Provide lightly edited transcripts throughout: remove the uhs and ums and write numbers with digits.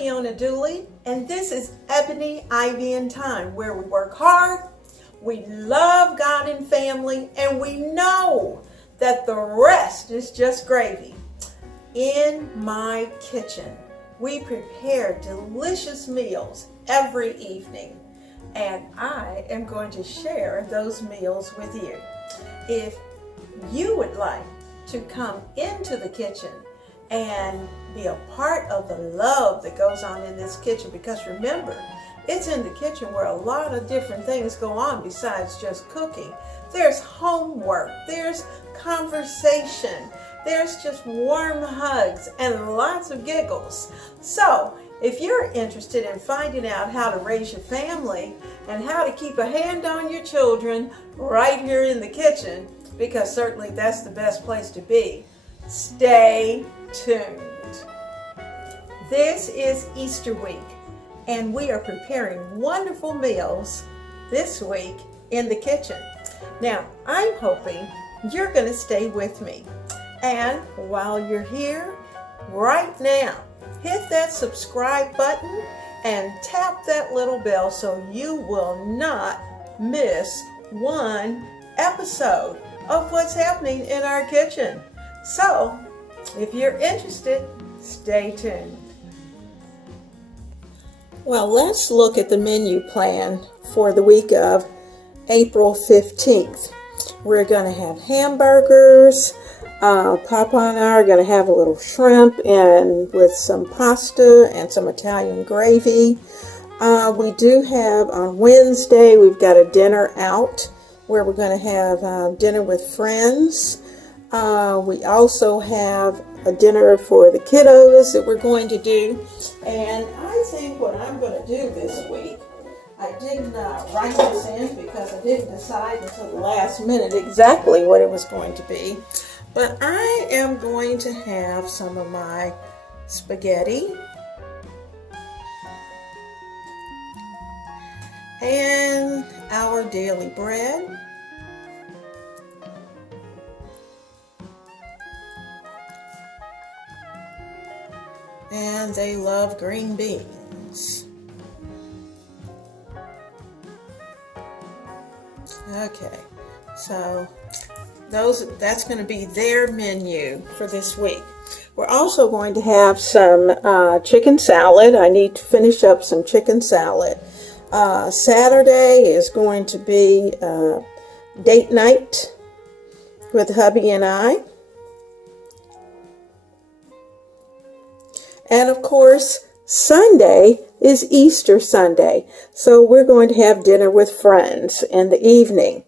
Leona Dooley, and this is Ebony, Ivy, and Thyme, where we work hard, we love God and family, and we know that the rest is just gravy. In my kitchen, we prepare delicious meals every evening, and I am going to share those meals with you. If you would like to come into the kitchen and be a part of the love that goes on in this kitchen, because remember, it's in the kitchen where a lot of different things go on besides just cooking. There's homework, there's conversation, there's just warm hugs and lots of giggles. So if you're interested in finding out how to raise your family and how to keep a hand on your children right here in the kitchen, because certainly that's the best place to be, stay tuned. This is Easter week, and we are preparing wonderful meals this week in the kitchen. Now, I'm hoping you're going to stay with me. And while you're here, right now, hit that subscribe button and tap that little bell so you will not miss one episode of what's happening in our kitchen. So, if you're interested, stay tuned. Well, let's look at the menu plan for the week of April 15th. We're going to have hamburgers. Papa and I are going to have a little shrimp and with some pasta and some Italian gravy. We do have on Wednesday, we've got a dinner out where we're going to have dinner with friends. We also have a dinner for the kiddos that we're going to do. And I think what I'm going to do this week, I didn't write this in because I didn't decide until the last minute exactly what it was going to be. But I am going to have some of my spaghetti and our daily bread. And they love green beans. Okay, so that's going to be their menu for this week. We're also going to have some chicken salad. I need to finish up some chicken salad. Saturday is going to be date night with hubby and I. And of course, Sunday is Easter Sunday. So we're going to have dinner with friends in the evening.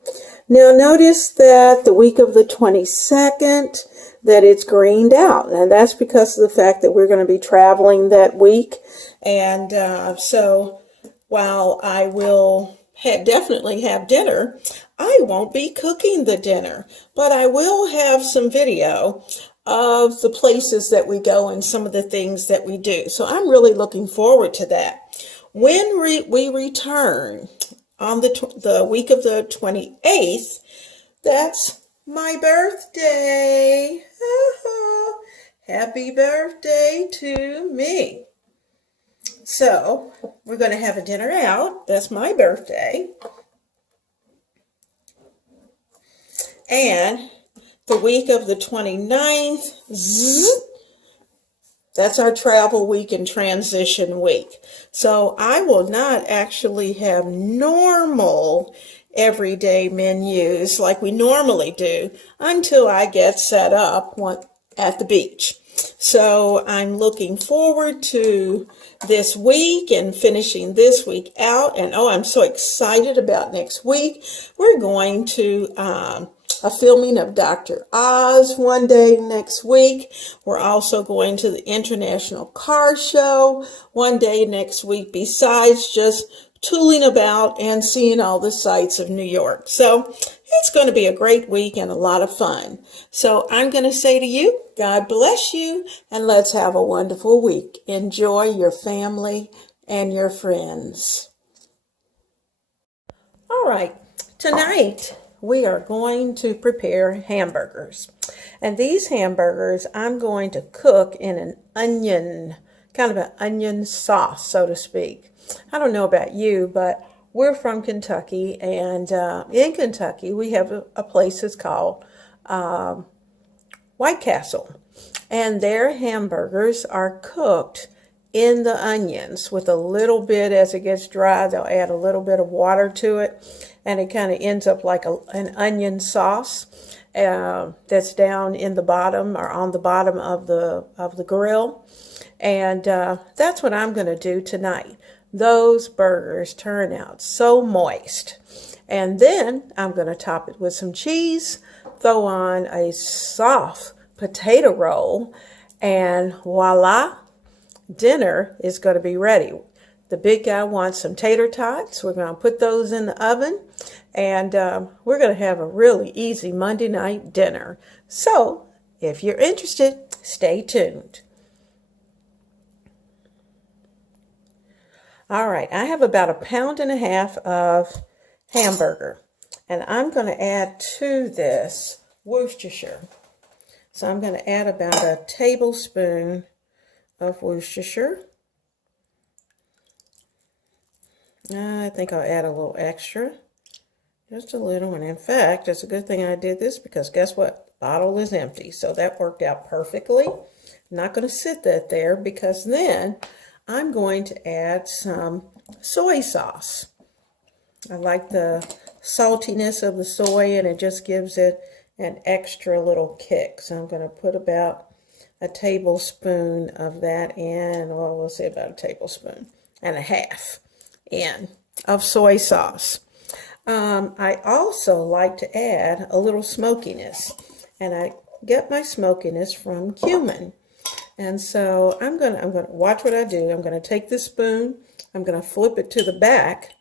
Now notice that the week of the 22nd, that it's greened out. And that's because of the fact that we're going to be traveling that week. And so while I will definitely have dinner, I won't be cooking the dinner. But I will have some video of the places that we go and some of the things that we do. So I'm really looking forward to that. When we return on the week of the 28th, that's my birthday. Happy birthday to me. So we're going to have a dinner out. That's my birthday. And the week of the 29th, that's our travel week and transition week. So I will not actually have normal everyday menus like we normally do until I get set up at the beach. So I'm looking forward to this week and finishing this week out. And oh, I'm so excited about next week. We're going to a filming of Dr. Oz one day next week. We're also going to the International Car Show one day next week, besides just tooling about and seeing all the sights of New York. So it's going to be a great week and a lot of fun. So I'm going to say to you, God bless you, and let's have a wonderful week. Enjoy your family and your friends. All right, tonight we are going to prepare hamburgers. And these hamburgers I'm going to cook in an onion kind of an onion sauce, so to speak. I don't know about you, but we're from Kentucky, and in Kentucky we have a place that's called White Castle, and their hamburgers are cooked in the onions with a little bit. As it gets dry, they'll add a little bit of water to it, and it kind of ends up like an onion sauce that's down in the bottom or on the bottom of the grill. And that's what I'm going to do tonight. Those burgers turn out so moist. And then I'm going to top it with some cheese, throw on a soft potato roll, and voila, dinner is going to be ready. The big guy wants some tater tots. We're going to put those in the oven, and we're going to have a really easy Monday night dinner. So if you're interested, stay tuned. All right, I have about 1.5 pounds of hamburger, and I'm going to add to this Worcestershire. So I'm going to add about a tablespoon of Worcestershire. I think I'll add a little extra, just a little. And in fact, it's a good thing I did this, because guess what? The bottle is empty, so that worked out perfectly. I'm not going to sit that there, because then I'm going to add some soy sauce. I like the saltiness of the soy, and it just gives it an extra little kick. So I'm going to put about a tablespoon of that in, well, we'll say about 1.5 tablespoons in of soy sauce. I also like to add a little smokiness, and I get my smokiness from cumin. And so I'm gonna watch what I do. I'm gonna take this spoon, I'm gonna flip it to the back,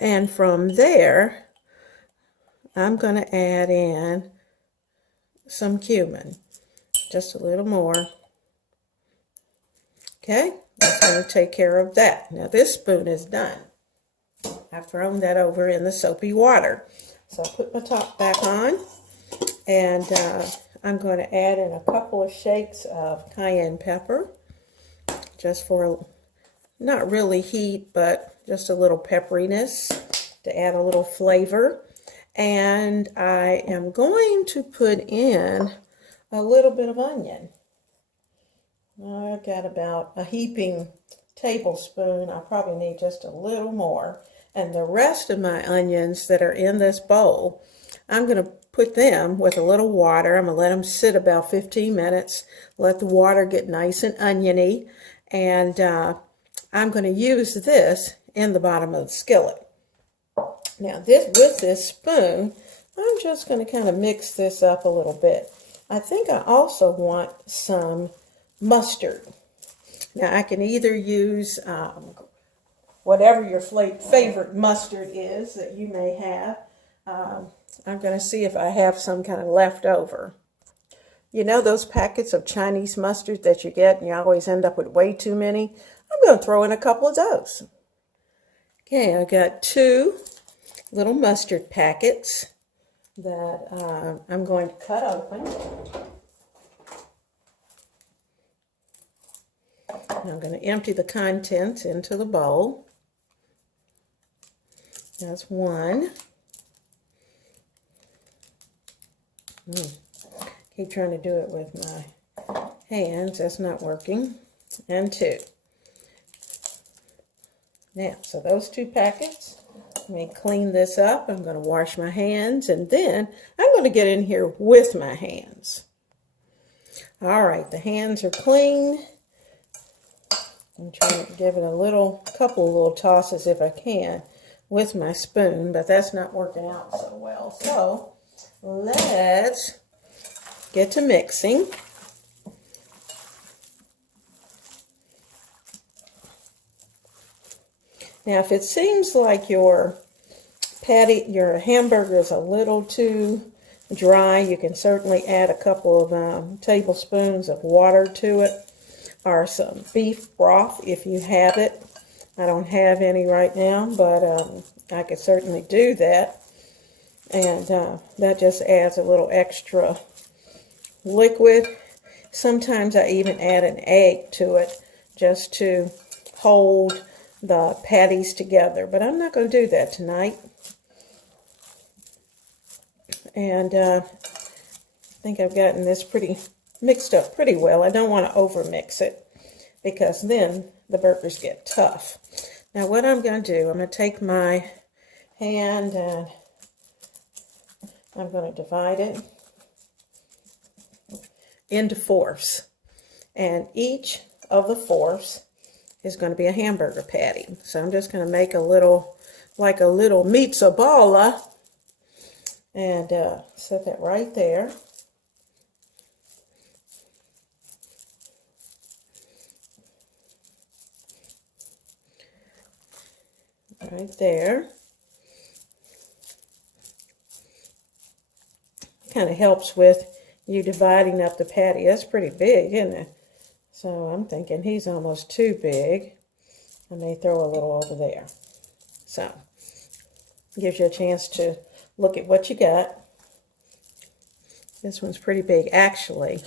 and from there I'm gonna add in some cumin, just a little more. Okay, that's gonna take care of that. Now this spoon is done. I've thrown that over in the soapy water. So I put my top back on, and I'm going to add in a couple of shakes of cayenne pepper, just for not really heat, but just a little pepperiness to add a little flavor. And I am going to put in a little bit of onion. I've got about a heaping tablespoon. I probably need just a little more. And the rest of my onions that are in this bowl, I'm going to put them with a little water. I'm going to let them sit about 15 minutes, let the water get nice and oniony, and I'm going to use this in the bottom of the skillet. Now with this spoon, I'm just going to kind of mix this up a little bit. I think I also want some mustard. Now I can either use whatever your favorite mustard is that you may have. I'm going to see if I have some kind of leftover. You know those packets of Chinese mustard that you get and you always end up with way too many? I'm going to throw in a couple of those. Okay, I got 2 little mustard packets that I'm going to cut open. And I'm going to empty the contents into the bowl. That's one. Keep trying to do it with my hands. That's not working. And 2. Now, so those 2 packets. Let me clean this up. I'm going to wash my hands, and then I'm going to get in here with my hands. All right, the hands are clean. I'm trying to give it a couple of little tosses if I can with my spoon, but that's not working out so well. So let's get to mixing. Now, if it seems like your hamburger is a little too dry, you can certainly add a couple of tablespoons of water to it, or some beef broth if you have it. I don't have any right now, but I could certainly do that. And that just adds a little extra liquid. Sometimes I even add an egg to it just to hold the patties together. But I'm not going to do that tonight. And I think I've gotten this mixed up pretty well. I don't want to over mix it because then the burgers get tough. Now what I'm going to do, I'm going to take my hand and I'm going to divide it into fourths. And each of the fourths is going to be a hamburger patty. So I'm just going to make a little, like a little meatball, and set that right there. Right there. Kind of helps with you dividing up the patty. That's pretty big, isn't it? So I'm thinking he's almost too big. I may throw a little over there. So gives you a chance to look at what you got. This one's pretty big. Actually,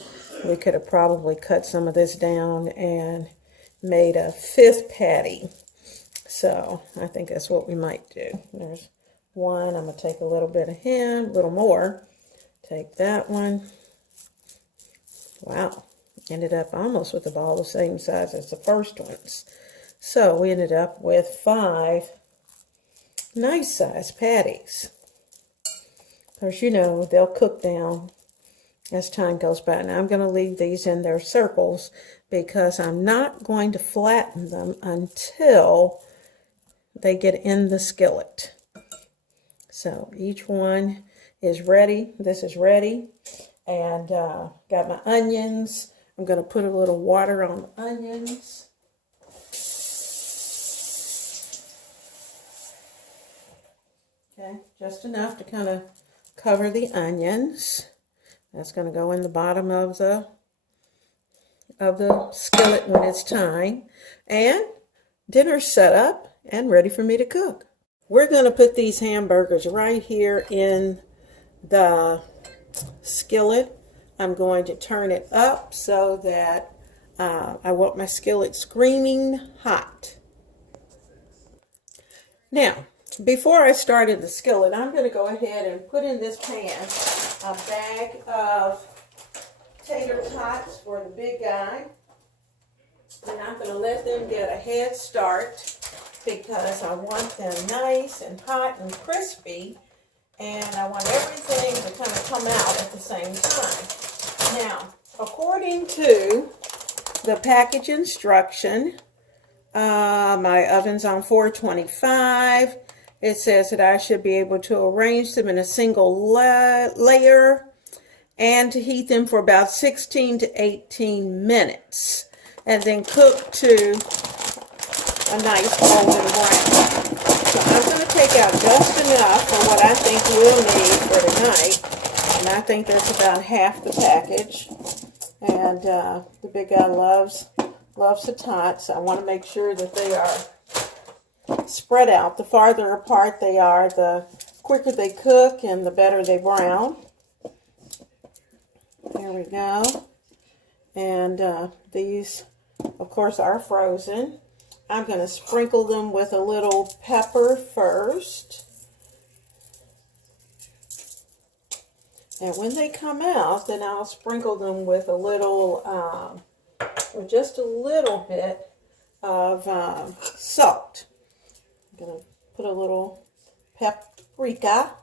we could have probably cut some of this down and made a 5th patty. So I think that's what we might do. There's one. I'm going to take a little bit of him, a little more. Take that one. Wow. Ended up almost with a ball the same size as the first ones. So we ended up with 5 nice size patties. Of course, you know, they'll cook down as time goes by. Now I'm going to leave these in their circles because I'm not going to flatten them until they get in the skillet. So each one is ready. This is ready. And got my onions. I'm going to put a little water on the onions. Okay, just enough to kind of cover the onions. That's going to go in the bottom of the skillet when it's time. And dinner's set up and ready for me to cook. We're going to put these hamburgers right here in the skillet. I'm going to turn it up so that I want my skillet screaming hot. Now, before I started the skillet, I'm going to go ahead and put in this pan a bag of tater tots for the big guy. And I'm going to let them get a head start because I want them nice and hot and crispy. And I want everything to kind of come out at the same time. Now, according to the package instruction, my oven's on 425. It says that I should be able to arrange them in a single layer and to heat them for about 16 to 18 minutes. And then cook to a nice golden brown. So I'm going to take out just enough for what I think we'll need for tonight. And I think that's about half the package. And the big guy loves the tots. I want to make sure that they are spread out. The farther apart they are, the quicker they cook and the better they brown. There we go. And these, of course, are frozen. I'm going to sprinkle them with a little pepper first. And when they come out, then I'll sprinkle them with a little, or just a little bit of salt. I'm going to put a little paprika.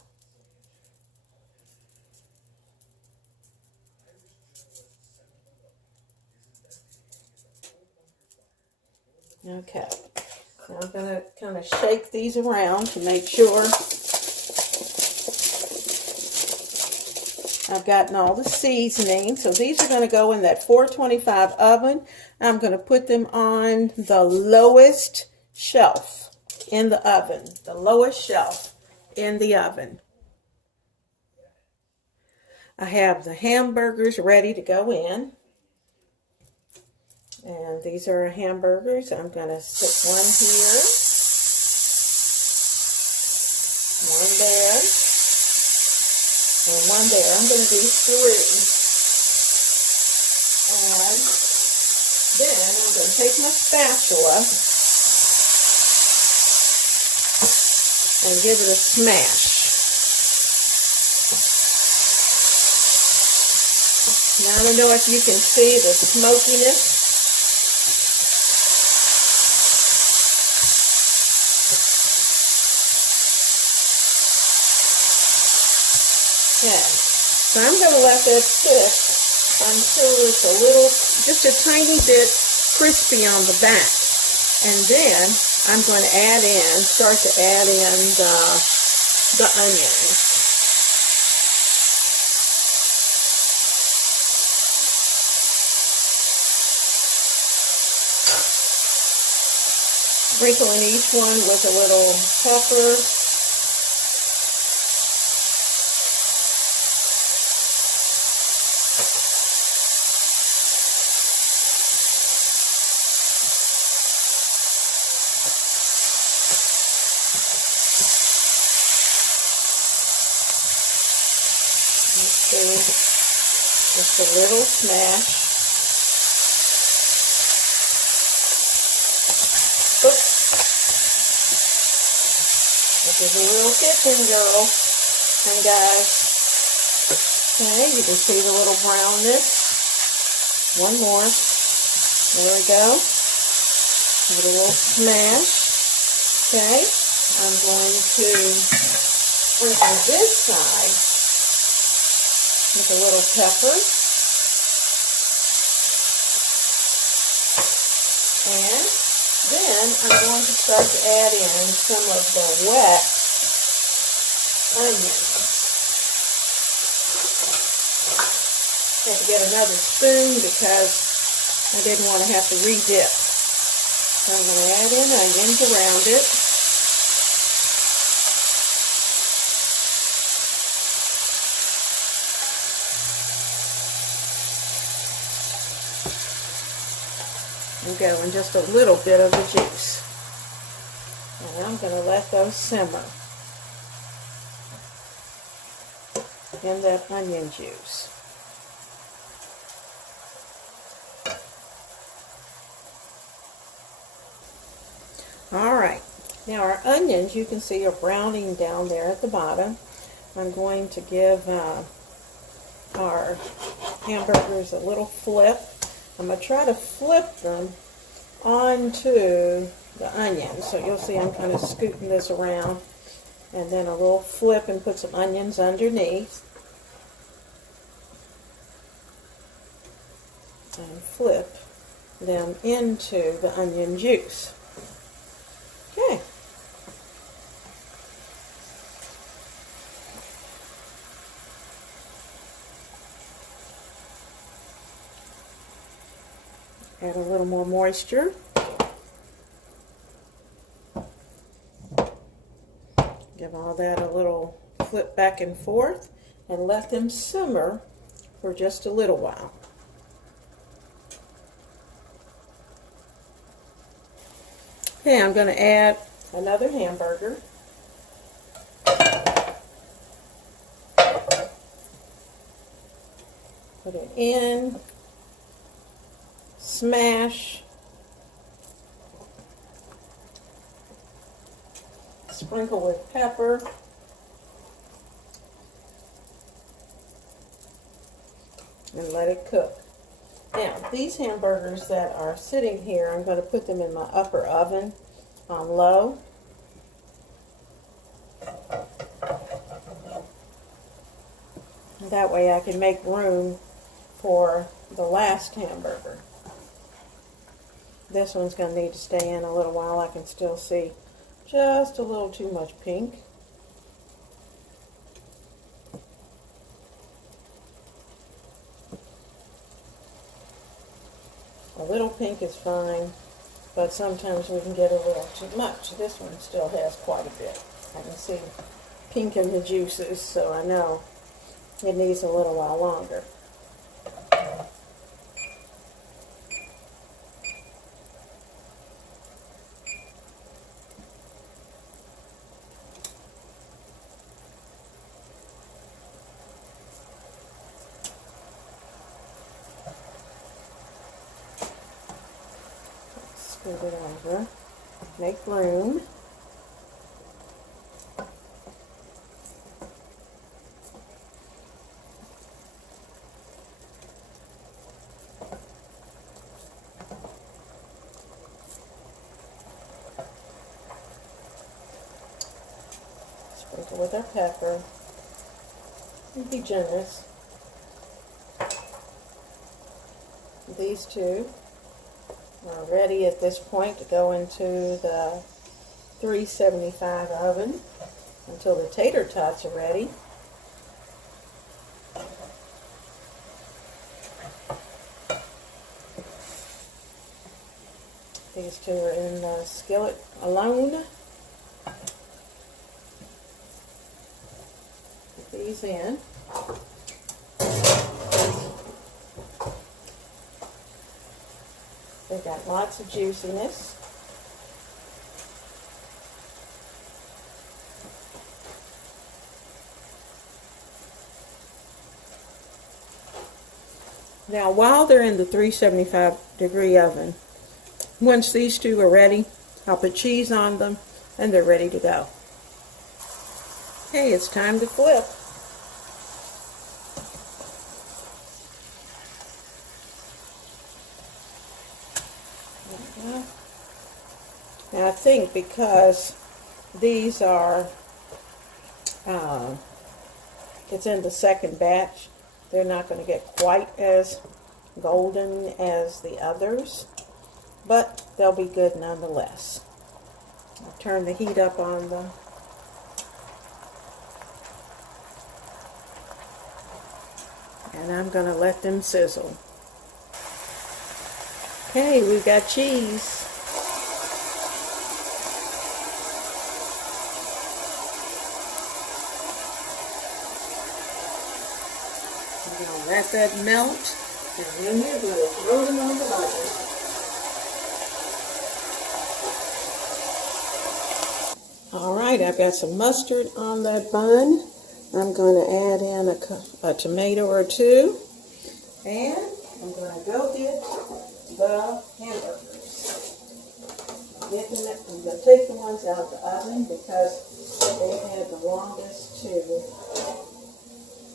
Okay, now I'm going to kind of shake these around to make sure I've gotten all the seasoning. So these are going to go in that 425 oven. I'm going to put them on the lowest shelf in the oven, the lowest shelf in the oven. I have the hamburgers ready to go in. And these are hamburgers. I'm going to stick one here, one there, and one there. I'm going to do 3. And then I'm going to take my spatula and give it a smash. Now I don't know if you can see the smokiness. Okay, so I'm going to let that sit until it's a little, just a tiny bit crispy on the back. And then I'm going to start to add in the onions. Sprinkling each one with a little pepper. Just a little smash. Oops. This is a little kitchen, girl and guys. Okay, you can see the little brownness. One more. There we go. Give it a little smash. Okay, I'm going to sprinkle this side with a little pepper. And then I'm going to start to add in some of the wet onions. I had to get another spoon because I didn't want to have to re-dip. So I'm going to add in onions around it. And go in just a little bit of the juice. And I'm going to let those simmer in that onion juice. Alright, now our onions, you can see, are browning down there at the bottom. I'm going to give our hamburgers a little flip. I'm going to try to flip them onto the onions. So you'll see I'm kind of scooting this around. And then a little flip and put some onions underneath. And flip them into the onion juice. Okay. Add a little more moisture. Give all that a little flip back and forth and let them simmer for just a little while. Okay, I'm going to add another hamburger. Put it in. Smash, sprinkle with pepper, and let it cook. Now, these hamburgers that are sitting here, I'm going to put them in my upper oven on low. That way I can make room for the last hamburger. This one's going to need to stay in a little while. I can still see just a little too much pink. A little pink is fine, but sometimes we can get a little too much. This one still has quite a bit. I can see pink in the juices, so I know it needs a little while longer. Scoot it over. Make room. Sprinkle with our pepper. And be generous. These two are ready at this point to go into the 375 oven until the tater tots are ready. These two are in the skillet alone. Put these in. They've got lots of juiciness. Now, while they're in the 375-degree oven, once these two are ready, I'll put cheese on them and they're ready to go. Okay, it's time to flip. Now I think because these are, it's in the second batch, they're not going to get quite as golden as the others, but they'll be good nonetheless. I'll turn the heat up on them. And I'm going to let them sizzle. Okay, we've got cheese. I'm going to let that melt, and then we're going to throw them on the butter. Alright, I've got some mustard on that bun. I'm going to add in a tomato or two. And I'm going to go get the hamburgers. I'm going to take the ones out of the oven because they had the longest to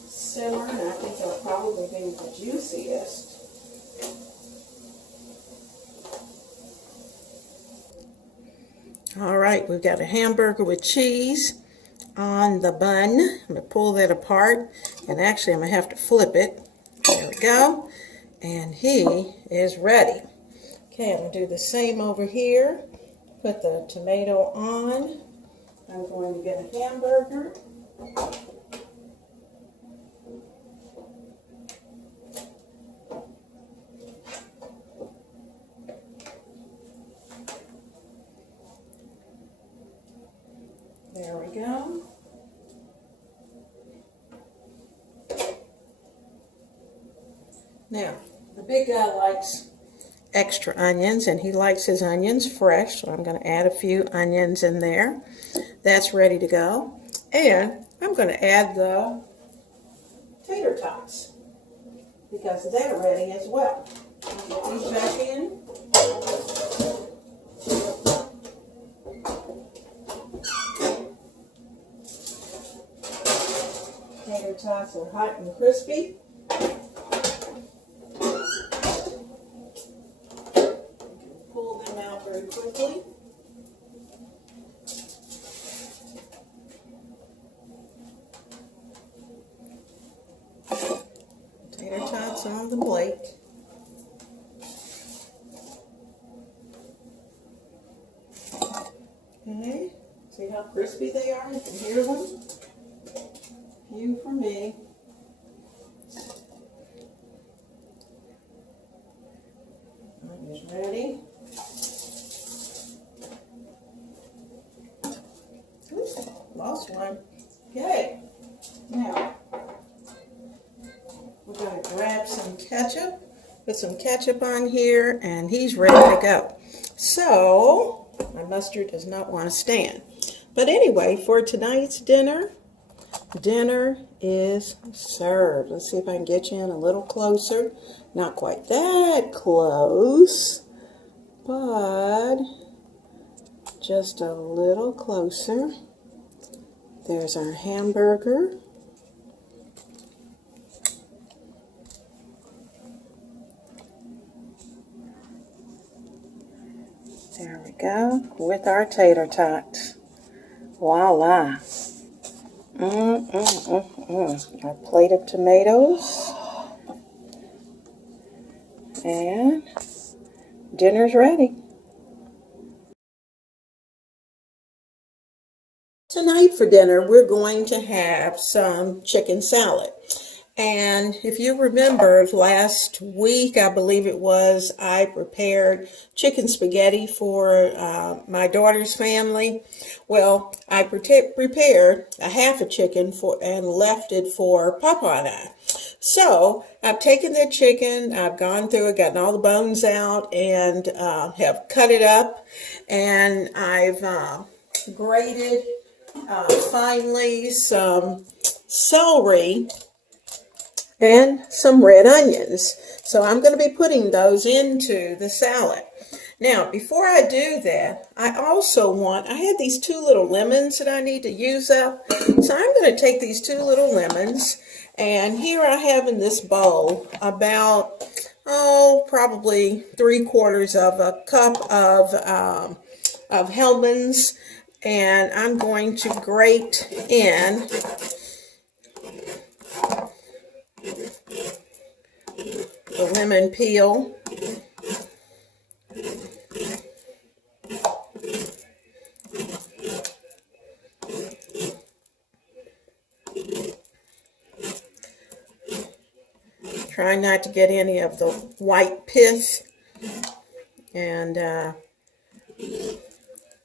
simmer, and I think they'll probably be the juiciest. All right, we've got a hamburger with cheese on the bun. I'm going to pull that apart, and actually I'm going to have to flip it. There we go. And he is ready. Okay, I'm going to do the same over here. Put the tomato on. I'm going to get a hamburger. There we go. Now, the big guy likes extra onions, and he likes his onions fresh, so I'm going to add a few onions in there. That's ready to go. And I'm going to add the tater tots because they're ready as well. I'll get these back in. Tater tots are hot and crispy. Pull them out very quickly. Tater tots on the plate. Okay, see how crispy they are? You can hear them. Few for me. Onions ready. Oops, lost one. Okay, now we're going to grab some ketchup. Put some ketchup on here, and he's ready to go. So my mustard does not want to stand. But anyway, for tonight's dinner is served. Let's see if I can get you in a little closer. Not quite that close. but just a little closer. There's our hamburger. There we go, with our tater tots. Voila. Our plate of tomatoes. And dinner's ready. Tonight for dinner, we're going to have some chicken salad. And if you remember last week, I believe it was, I prepared chicken spaghetti for my daughter's family. Well, I prepared a half a chicken and left it for Papa and I. So I've taken the chicken, I've gone through it, gotten all the bones out, and have cut it up. And I've grated finely some celery and some red onions. So I'm going to be putting those into the salad. Now, before I do that, I had these 2 little lemons that I need to use up. So I'm going to take these 2 little lemons, and here I have in this bowl about, probably 3/4 of a cup of Hellmann's, and I'm going to grate in the lemon peel. Try not to get any of the white pith. And,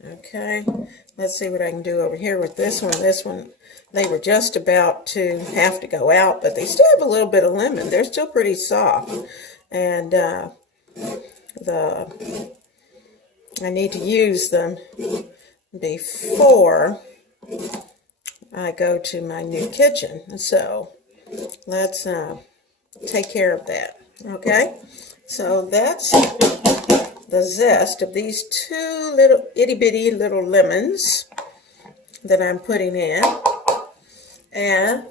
okay, let's see what I can do over here with this one. This one, they were just about to have to go out, but they still have a little bit of lemon. They're still pretty soft. And I need to use them before I go to my new kitchen. So let's take care of that. Okay, so that's the zest of these 2 little itty-bitty little lemons that I'm putting in. And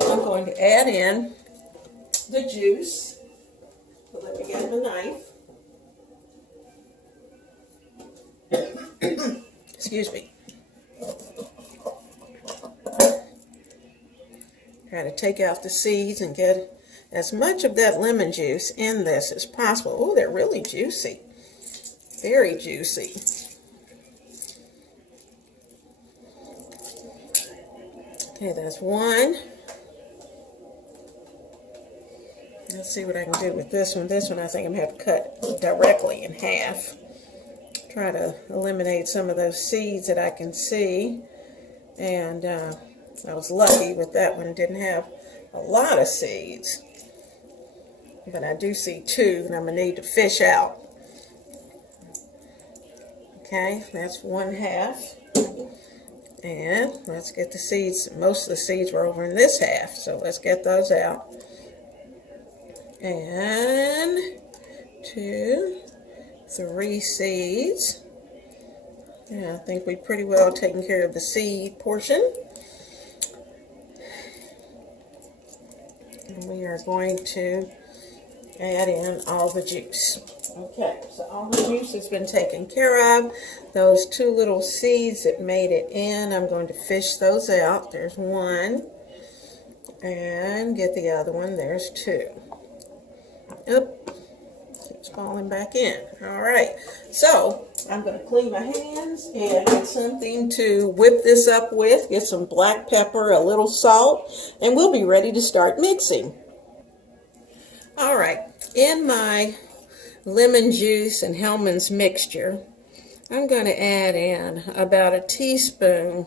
I'm going to add in the juice. So let me get the knife. Excuse me. Try to take out the seeds and get as much of that lemon juice in this as possible. Oh, they're really juicy. Very juicy. Okay, that's one. Let's see what I can do with this one. This one I think I'm going to have to cut directly in half. Try to eliminate some of those seeds that I can see. And I was lucky with that one. It didn't have a lot of seeds. But I do see 2 that I'm going to need to fish out. Okay, that's 1/2. And let's get the seeds. Most of the seeds were over in this half, so let's get those out. And 2, 3 seeds. Yeah, I think we've pretty well taken care of the seed portion. And we are going to add in all the juice. Okay, so all the juice has been taken care of. Those 2 little seeds that made it in, I'm going to fish those out. There's 1. And get the other one. There's 2. Oop. Keeps falling back in. All right. So I'm going to clean my hands and get something to whip this up with. Get some black pepper, a little salt, and we'll be ready to start mixing. All right. In my lemon juice and Hellmann's mixture, I'm going to add in about a teaspoon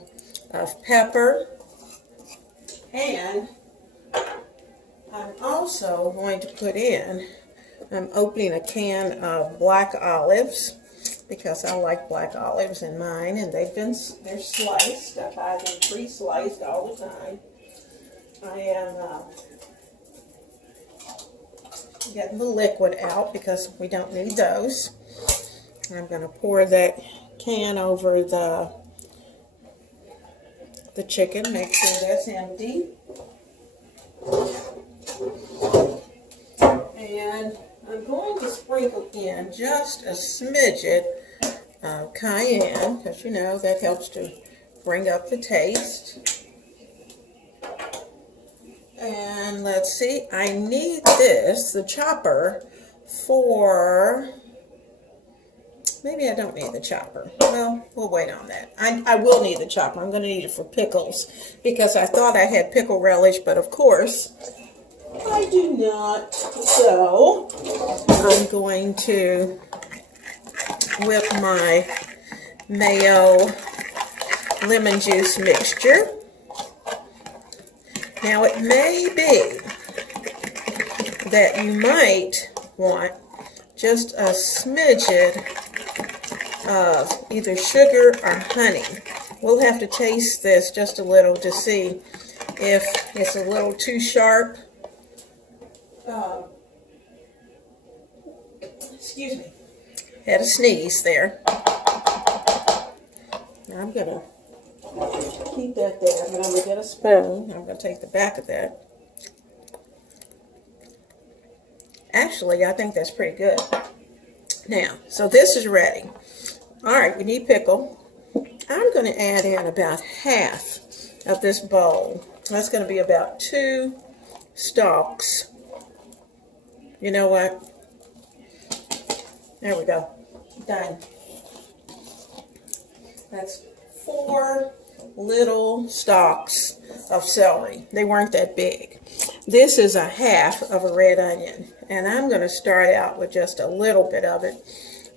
of pepper, and I'm also going to put in, I'm opening a can of black olives because I like black olives in mine, and they're sliced. I buy them pre-sliced all the time. I am getting the liquid out because we don't need those. I'm going to pour that can over the chicken, make sure that's empty. And I'm going to sprinkle in just a smidget of cayenne, because you know that helps to bring up the taste. And let's see, I need this, the chopper, for, maybe I don't need the chopper. Well, we'll wait on that. I will need the chopper. I'm going to need it for pickles, because I thought I had pickle relish, but of course I do not. So I'm going to whip my mayo lemon juice mixture. Now it may be that you might want just a smidget of either sugar or honey. We'll have to taste this just a little to see if it's a little too sharp. Excuse me. Had a sneeze there. I'm going to keep that there. I'm going to get a spoon. I'm going to take the back of that. Actually, I think that's pretty good. Now, so this is ready. All right, we need pickle. I'm going to add in about half of this bowl. That's going to be about 2 stalks. You know what? There we go. Done. That's 4 little stalks of celery. They weren't that big. This is a half of a red onion, and I'm going to start out with just a little bit of it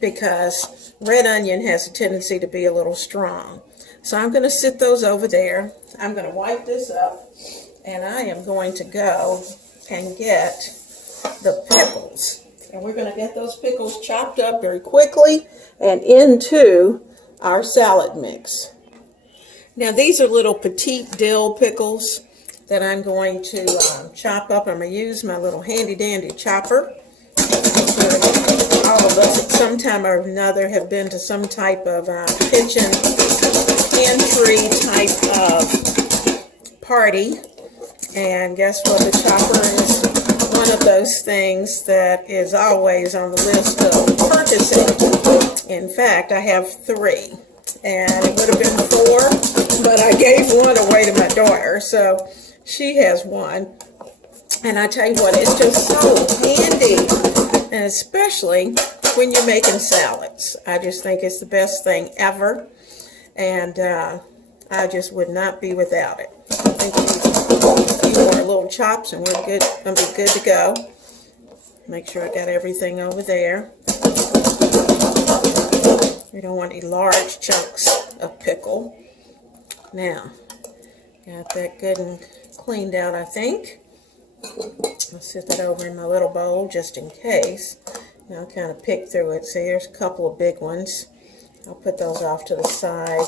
because red onion has a tendency to be a little strong. So I'm going to sit those over there. I'm going to wipe this up, and I am going to go and get the pickles. And we're going to get those pickles chopped up very quickly and into our salad mix. Now these are little petite dill pickles that I'm going to chop up. I'm going to use my little handy dandy chopper. All of us at some time or another have been to some type of kitchen entry type of party. And guess what? The chopper is one of those things that is always on the list of purchasing. In fact, I have 3. And it would have been 4, but I gave one away to my daughter, so she has one. And I tell you what, it's just so handy, and especially when you're making salads. I just think it's the best thing ever, and I just would not be without it. I think a few more little chops, and we're good. Gonna be good to go. Make sure I got everything over there. We don't want any large chunks of pickle. Now, got that good and cleaned out, I think. I'll sit that over in my little bowl just in case. Now I'll kind of pick through it. See, there's a couple of big ones. I'll put those off to the side.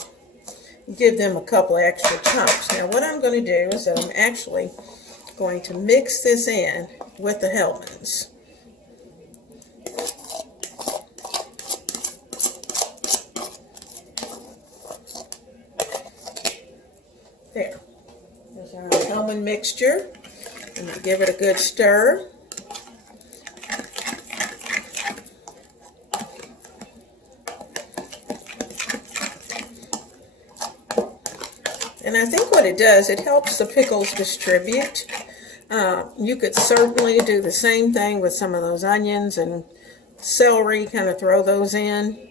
Give them a couple of extra chunks. Now what I'm going to do is that I'm actually going to mix this in with the Hellmann's. There. There's our Hellmann mixture. I'm going to give it a good stir. And I think what it does, it helps the pickles distribute. You could certainly do the same thing with some of those onions and celery, kind of throw those in.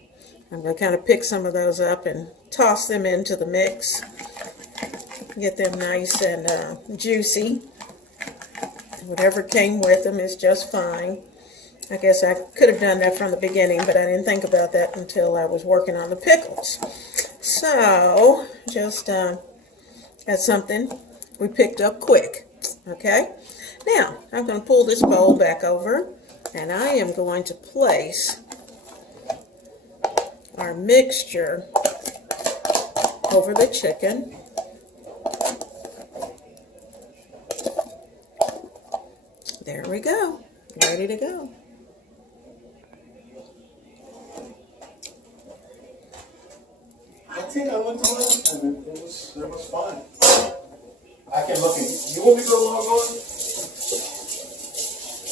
I'm going to kind of pick some of those up and toss them into the mix. Get them nice and juicy. Whatever came with them is just fine. I guess I could have done that from the beginning, but I didn't think about that until I was working on the pickles. So, just that's something we picked up quick. Okay? Now, I'm going to pull this bowl back over, and I am going to place our mixture over the chicken. There we go. ready to go. I think I went to lunch and it was fine. I can look at you. Want me to go log on?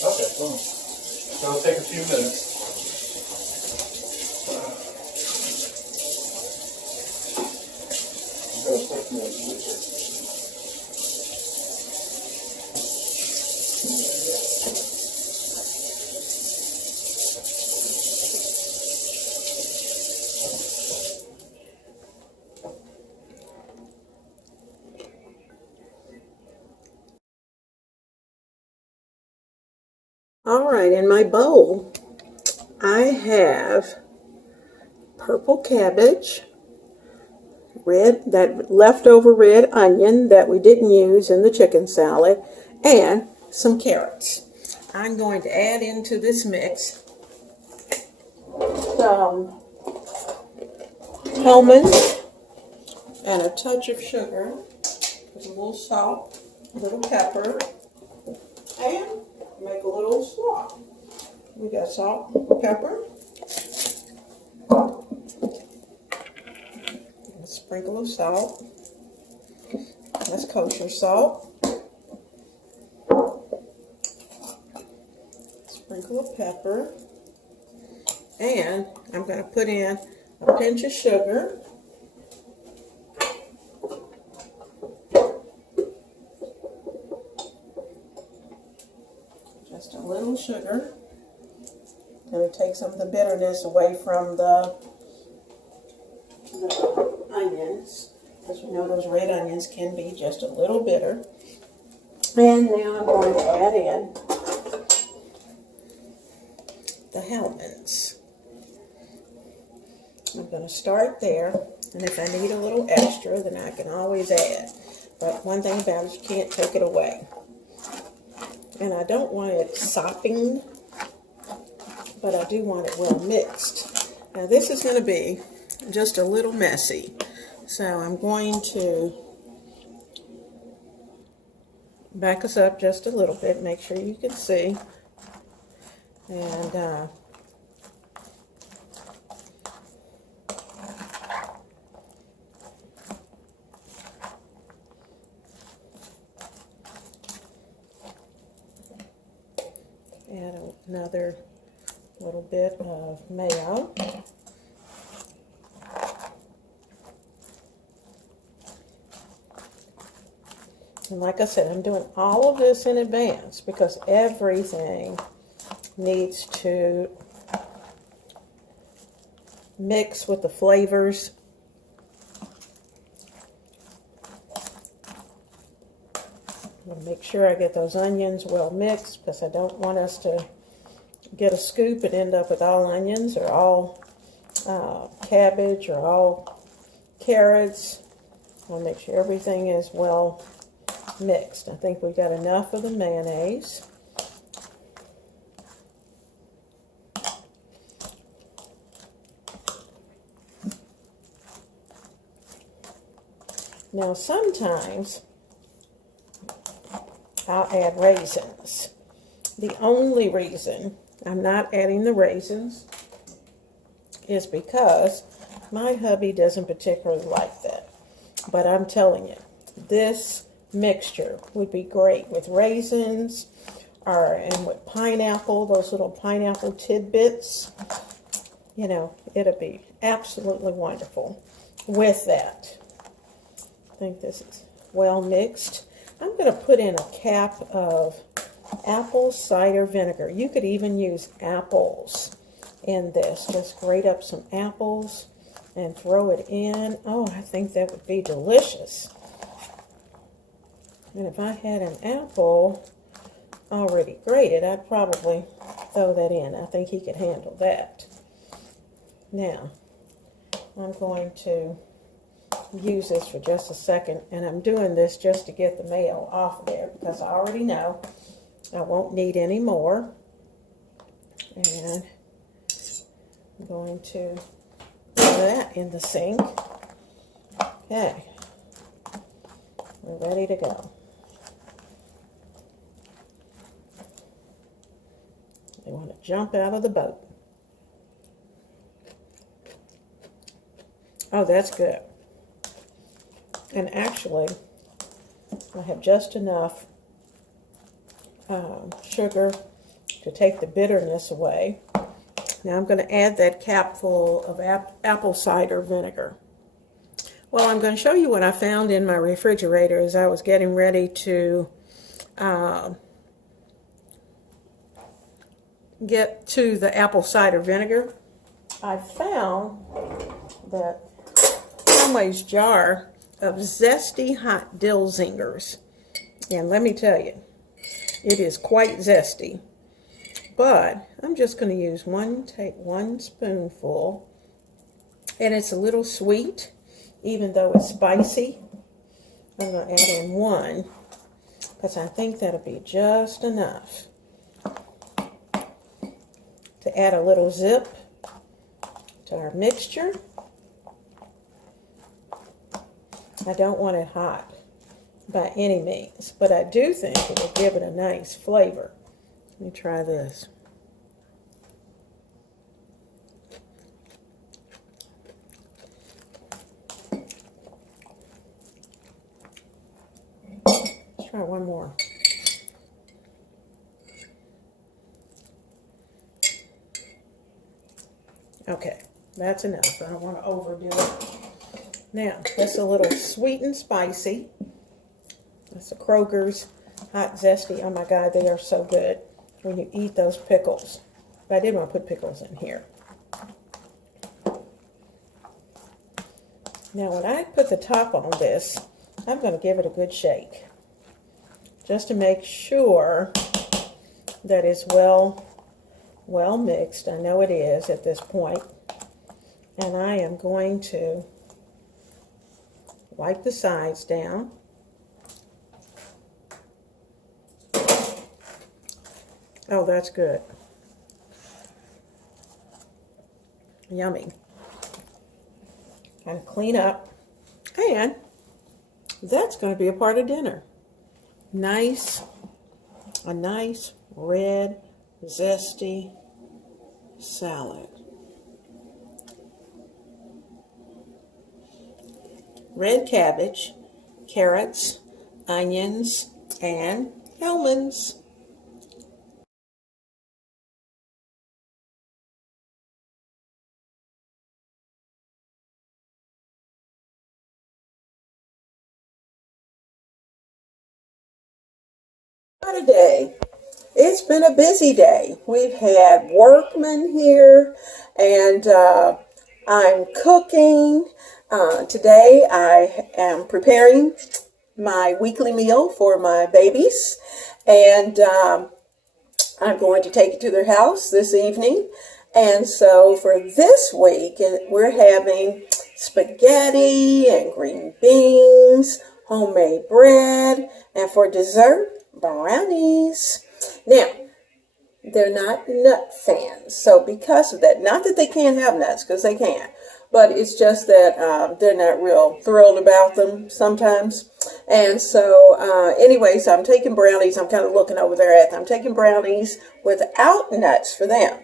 Okay, boom. So it'll take a few minutes. I'm gonna put you on YouTube. All right, in my bowl, I have purple cabbage, that leftover red onion that we didn't use in the chicken salad, and some carrots. I'm going to add into this mix some almonds and a touch of sugar, with a little salt, a little pepper, and make a little slaw. We got salt, pepper, a sprinkle of salt. That's kosher salt. Sprinkle of pepper. And I'm going to put in a pinch of sugar. Just a little sugar. Going to take some of the bitterness away from the onions, because you know those red onions can be just a little bitter. And now I'm going to add in the almonds. I'm going to start there, and if I need a little extra, then I can always add. But one thing about it, you can't take it away. And I don't want it sopping, but I do want it well mixed. Now this is going to be just a little messy, so I'm going to back us up just a little bit, make sure you can see, and add another little bit of mayo. And like I said, I'm doing all of this in advance because everything needs to mix with the flavors. I'm going to make sure I get those onions well mixed, because I don't want us to get a scoop and end up with all onions or all cabbage or all carrots. I want to make sure everything is well mixed. I think we've got enough of the mayonnaise. Now sometimes I'll add raisins. The only reason I'm not adding the raisins is because my hubby doesn't particularly like that. But I'm telling you, this mixture would be great with raisins and with pineapple, those little pineapple tidbits. You know, it'll be absolutely wonderful with that. I think this is well mixed. I'm going to put in a cap of apple cider vinegar. You could even use apples in this. Just grate up some apples and throw it in. Oh, I think that would be delicious. And if I had an apple already grated, I'd probably throw that in. I think he could handle that. Now, I'm going to use this for just a second, and I'm doing this just to get the mayo off of there, because I already know I won't need any more. And I'm going to put that in the sink. Okay, we're ready to go. They want to jump out of the boat. Oh, that's good. And actually, I have just enough sugar to take the bitterness away. Now I'm going to add that capful of apple cider vinegar. Well, I'm going to show you what I found in my refrigerator as I was getting ready to get to the apple cider vinegar. I found that Conway's jar of zesty hot dill zingers. And let me tell you, it is quite zesty. But I'm just going to take one spoonful. And it's a little sweet, even though it's spicy. I'm going to add in one, because I think that'll be just enough to add a little zip to our mixture. I don't want it hot by any means, but I do think it will give it a nice flavor. Let me try this. Let's try one more. Okay, that's enough. I don't want to overdo it. Now, that's a little sweet and spicy. That's the Kroger's Hot Zesty. Oh my God, they are so good when you eat those pickles. But I did want to put pickles in here. Now, when I put the top on this, I'm going to give it a good shake, just to make sure that it's well mixed. I know it is at this point. And I am going to wipe the sides down. Oh, that's good. Yummy. Kind of clean up. And that's going to be a part of dinner. A nice red, zesty salad. Red cabbage, carrots, onions, and almonds. Today, it's been a busy day. We've had workmen here, and I'm cooking. Today I am preparing my weekly meal for my babies, and I'm going to take it to their house this evening. And so for this week, we're having spaghetti and green beans, homemade bread, and for dessert, brownies. Now, they're not nut fans, so because of that, not that they can't have nuts, because they can, but it's just that they're not real thrilled about them sometimes. And so anyway, so I'm taking brownies. I'm kind of looking over there at them. I'm taking brownies without nuts for them.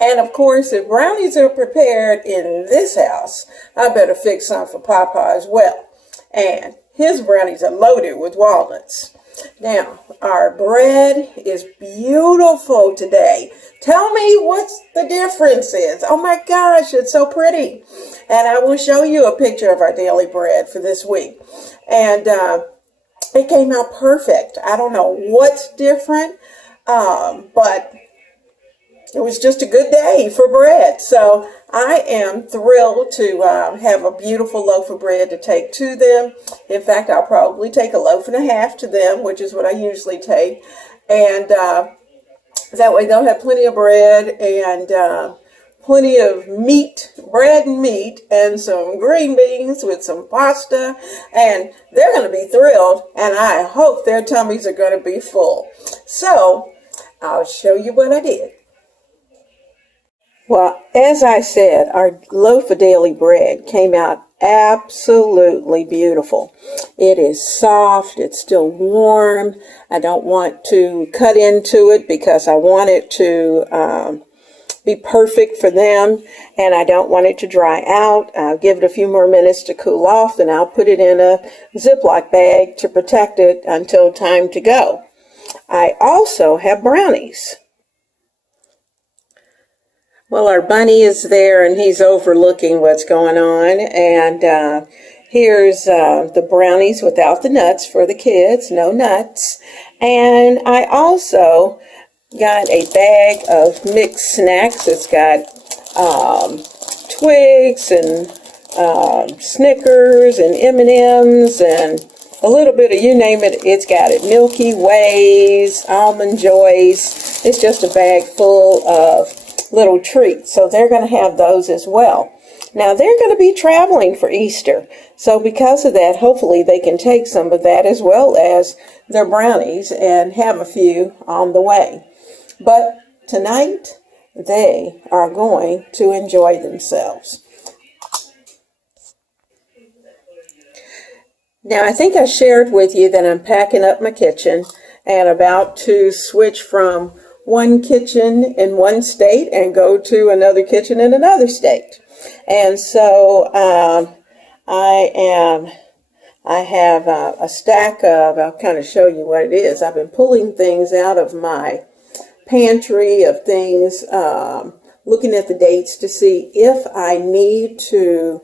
And of course, if brownies are prepared in this house, I better fix some for Papa as well. And his brownies are loaded with walnuts. Now, our bread is beautiful today. Tell me what the difference is. Oh my gosh, it's so pretty. And I will show you a picture of our daily bread for this week. And it came out perfect. I don't know what's different, but it was just a good day for bread. So I am thrilled to have a beautiful loaf of bread to take to them. In fact, I'll probably take a loaf and a half to them, which is what I usually take. And that way they'll have plenty of bread and plenty of meat, bread and meat, and some green beans with some pasta. And they're going to be thrilled, and I hope their tummies are going to be full. So I'll show you what I did. Well, as I said, our loaf of daily bread came out absolutely beautiful. It is soft, it's still warm. I don't want to cut into it because I want it to be perfect for them, and I don't want it to dry out. I'll give it a few more minutes to cool off, then I'll put it in a Ziploc bag to protect it until time to go. I also have brownies. Well, our bunny is there and he's overlooking what's going on, and here's the brownies without the nuts for the kids, no nuts. And I also got a bag of mixed snacks. It's got Twigs and Snickers and M&Ms and a little bit of you name it, it's got it. Milky Ways, Almond Joys. It's just a bag full of little treats. So they're going to have those as well. Now they're going to be traveling for Easter. So because of that, hopefully they can take some of that as well as their brownies and have a few on the way. But tonight they are going to enjoy themselves. Now, I think I shared with you that I'm packing up my kitchen and about to switch from one kitchen in one state and go to another kitchen in another state. And so I have a stack of, I'll kind of show you what it is. I've been pulling things out of my pantry of things, looking at the dates to see if I need to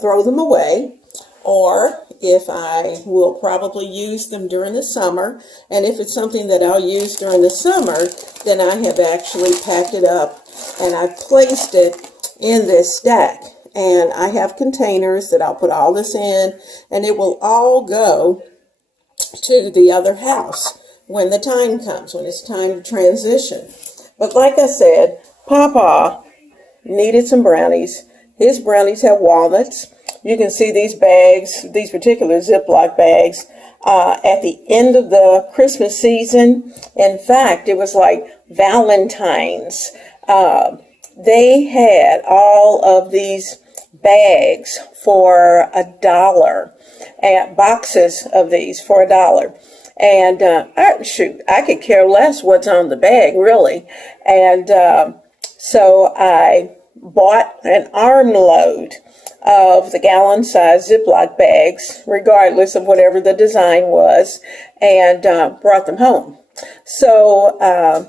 throw them away, or if I will probably use them during the summer. And if it's something that I'll use during the summer, then I have actually packed it up and I've placed it in this stack. And I have containers that I'll put all this in, and it will all go to the other house when the time comes, when it's time to transition. But like I said, Papa needed some brownies. His brownies have walnuts. You can see these bags, these particular Ziploc bags, at the end of the Christmas season. In fact, it was like Valentine's. They had all of these bags for $1, and boxes of these for $1. And shoot, I could care less what's on the bag, really. And so I bought an armload of the gallon-size Ziploc bags, regardless of whatever the design was, and brought them home. So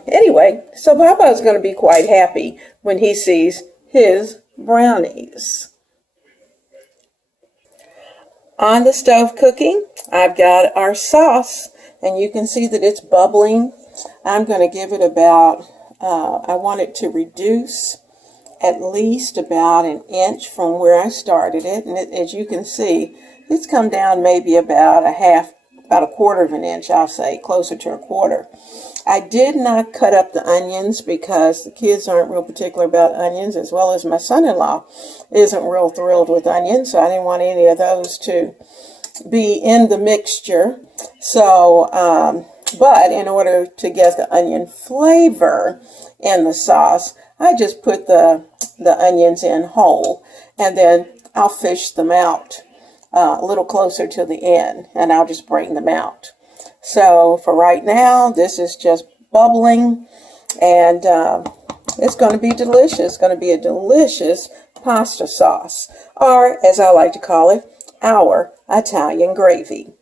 anyway, so Papa's going to be quite happy when he sees his brownies. On the stove cooking, I've got our sauce, and you can see that it's bubbling. I'm going to give it about, I want it to reduce at least about an inch from where I started it. And as you can see, it's come down maybe about about a quarter of an inch, I'll say, closer to a quarter. I did not cut up the onions because the kids aren't real particular about onions, as well as my son-in-law isn't real thrilled with onions, so I didn't want any of those to be in the mixture. So, but in order to get the onion flavor in the sauce, I just put the onions in whole, and then I'll fish them out a little closer to the end, and I'll just bring them out. So for right now, this is just bubbling, and it's going to be delicious. It's going to be a delicious pasta sauce, or as I like to call it, our Italian gravy.